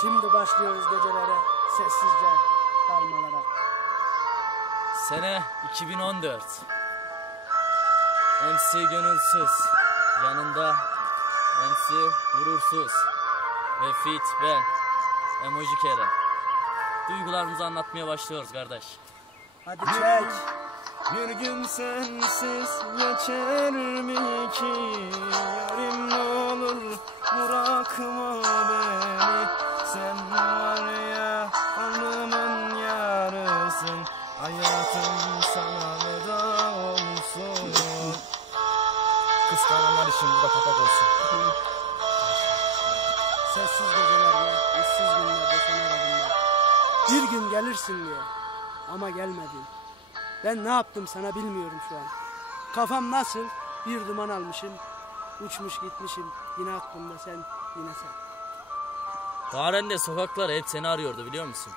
Şimdi başlıyoruz gecelere sessizce dalmalara. Sene 2014. MC gönülsüz. Yanında MC gurursuz. Ve fit ben. Emoji Kerem. Duygularımızı anlatmaya başlıyoruz kardeş. Hadi çek. Bir gün sensiz geçer mi ki Yarim ne Hayatım sana veda olsun Kıskananlar için bu da kapak olsun Sessiz gecelerle, ıssız günlerde sana adımlar. Bir gün gelirsin diye ama gelmedin. Ben ne yaptım sana bilmiyorum şu an. Kafam nasıl? Bir duman almışım. Uçmuş gitmişim. Yine aklımda sen, yine sen. Baren de sokaklar hep seni arıyordu biliyor musun?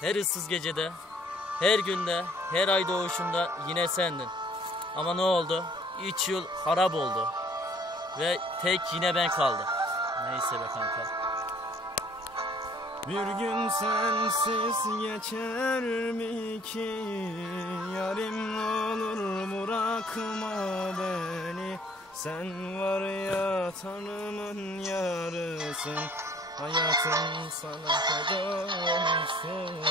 Her ıssız gecede, her günde, her ay doğuşunda yine sendin. Ama ne oldu? Üç yıl harap oldu. Ve tek yine ben kaldım. Neyse be kanka. Bir gün sensiz geçer mi ki Yarim olur bırakma beni Sen var ya tanrımın yarısın Hayatım sana feda olsun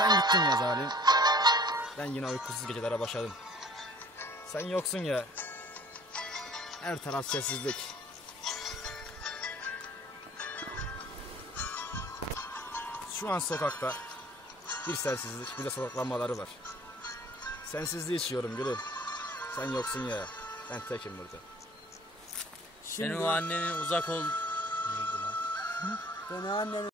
Sen gittin ya zalim Ben yine uykusuz gecelere başladım Sen yoksun ya Her taraf sessizlik Şu an sokakta bir sensizlik bir de sokaklanmaları var. Sensizliği içiyorum gülüm. Sen yoksun ya. Ben tekim burada. Senin o annenin uzak ol... Neydi lan? Beni annenin